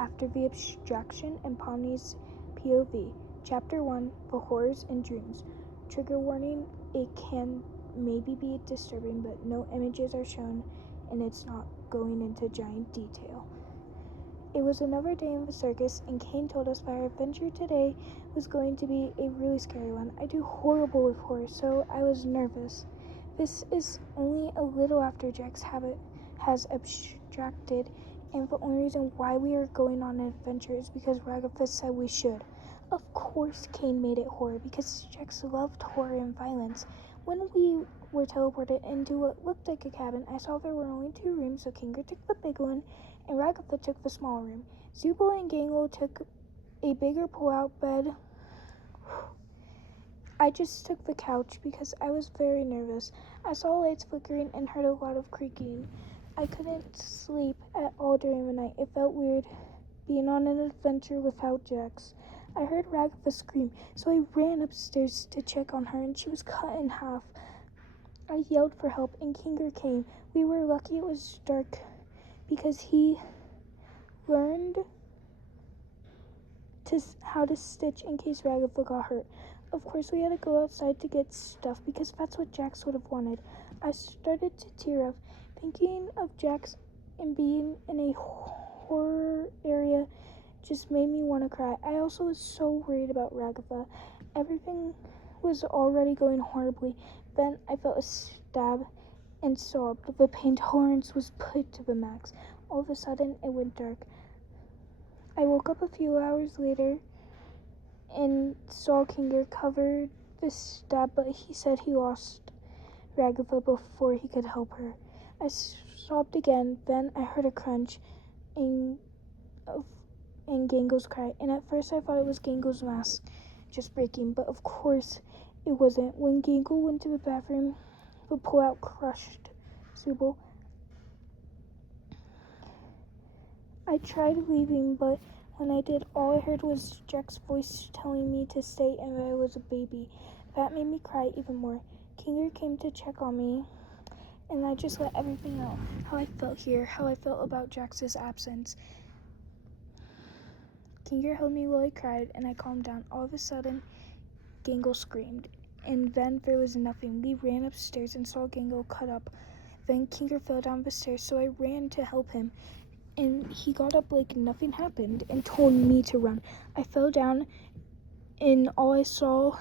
after the abstraction and Pomni's POV. Chapter 1, The Horrors and Dreams. Trigger warning, it can maybe be disturbing, but no images are shown and it's not going into giant detail. It was another day in the circus, and Kane told us that our adventure today was going to be a really scary one. I do horrible with horror, so I was nervous. This is only a little after Jack's habit has abstracted, and the only reason why we are going on an adventure is because Ragatha said we should. Of course Kane made it horror, because Jax loved horror and violence. When we were teleported into what looked like a cabin, I saw there were only 2 rooms, so Kinger took the big one, and Ragatha took the small room. Zubul and Gangle took a bigger pull-out bed. I just took the couch because I was very nervous. I saw lights flickering and heard a lot of creaking. I couldn't sleep at all during the night. It felt weird being on an adventure without Jax. I heard Ragatha scream, so I ran upstairs to check on her, and she was cut in half. I yelled for help, and Kinger came. We were lucky it was dark because he learned how to stitch in case Ragatha got hurt. Of course, we had to go outside to get stuff because that's what Jax would have wanted. I started to tear up. Thinking of Jax and being in a horror area just made me want to cry. I also was so worried about Ragatha. Everything was already going horribly. Then I felt a stab and sobbed. The pain tolerance was put to the max. All of a sudden, it went dark. I woke up a few hours later and saw Kinger covered the stab, but he said he lost Ragatha before he could help her. I sobbed again. Then I heard a crunch and Gangle's cry, and at first I thought it was Gangle's mask just breaking, but of course it wasn't. When Gangle went to the bathroom, the pull-out crushed Zubul. I tried leaving, but when I did, all I heard was Jack's voice telling me to stay and that I was a baby. That made me cry even more. Kinger came to check on me, and I just let everything out. How I felt here, how I felt about Jax's absence. Kinger held me while I cried, and I calmed down. All of a sudden, Gangle screamed, and then there was nothing. We ran upstairs and saw Gangle cut up. Then Kinger fell down the stairs, so I ran to help him, and he got up like nothing happened and told me to run. I fell down, and all I saw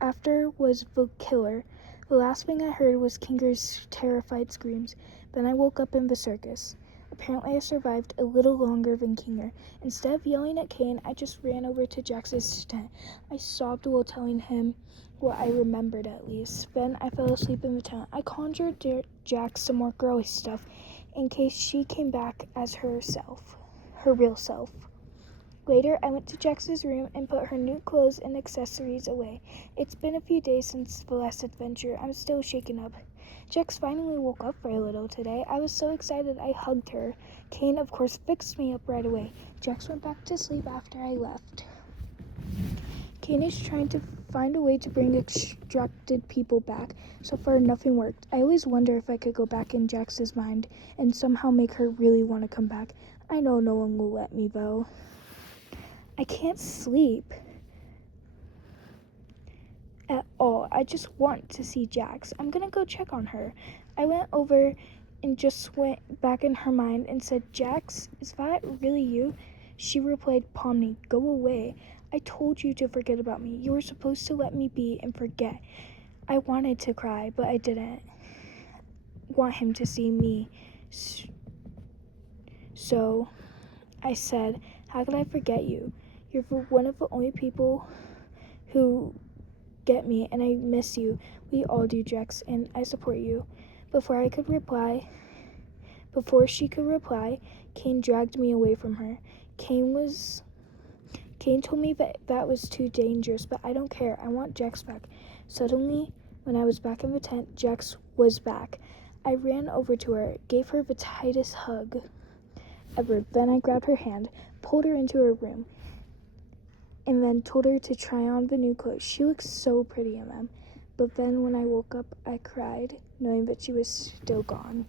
after was the killer. The last thing I heard was Kinger's terrified screams. Then I woke up in the circus. Apparently I survived a little longer than Kinger. Instead of yelling at Kane, I just ran over to Jax's tent. I sobbed while telling him what I remembered at least. Then I fell asleep in the tent. I conjured Jax some more girly stuff in case she came back as her real self. Later, I went to Jax's room and put her new clothes and accessories away. It's been a few days since the last adventure. I'm still shaken up. Jax finally woke up for a little today. I was so excited I hugged her. Kane, of course, fixed me up right away. Jax went back to sleep after I left. Kane is trying to find a way to bring extracted people back. So far, nothing worked. I always wonder if I could go back in Jax's mind and somehow make her really want to come back. I know no one will let me, though. I can't sleep at all. I just want to see Jax. I'm gonna go check on her. I went over and just went back in her mind and said, Jax, is that really you? She replied, Pomni, go away. I told you to forget about me. You were supposed to let me be and forget. I wanted to cry, but I didn't want him to see me. So I said, how could I forget you? You're one of the only people who get me, and I miss you. We all do, Jax, and I support you. Before she could reply, Kane dragged me away from her. Kane told me that was too dangerous, but I don't care. I want Jax back. Suddenly, when I was back in the tent, Jax was back. I ran over to her, gave her the tightest hug ever. Then I grabbed her hand, pulled her into her room, and then told her to try on the new clothes. She looks so pretty in them. But then when I woke up, I cried, knowing that she was still gone.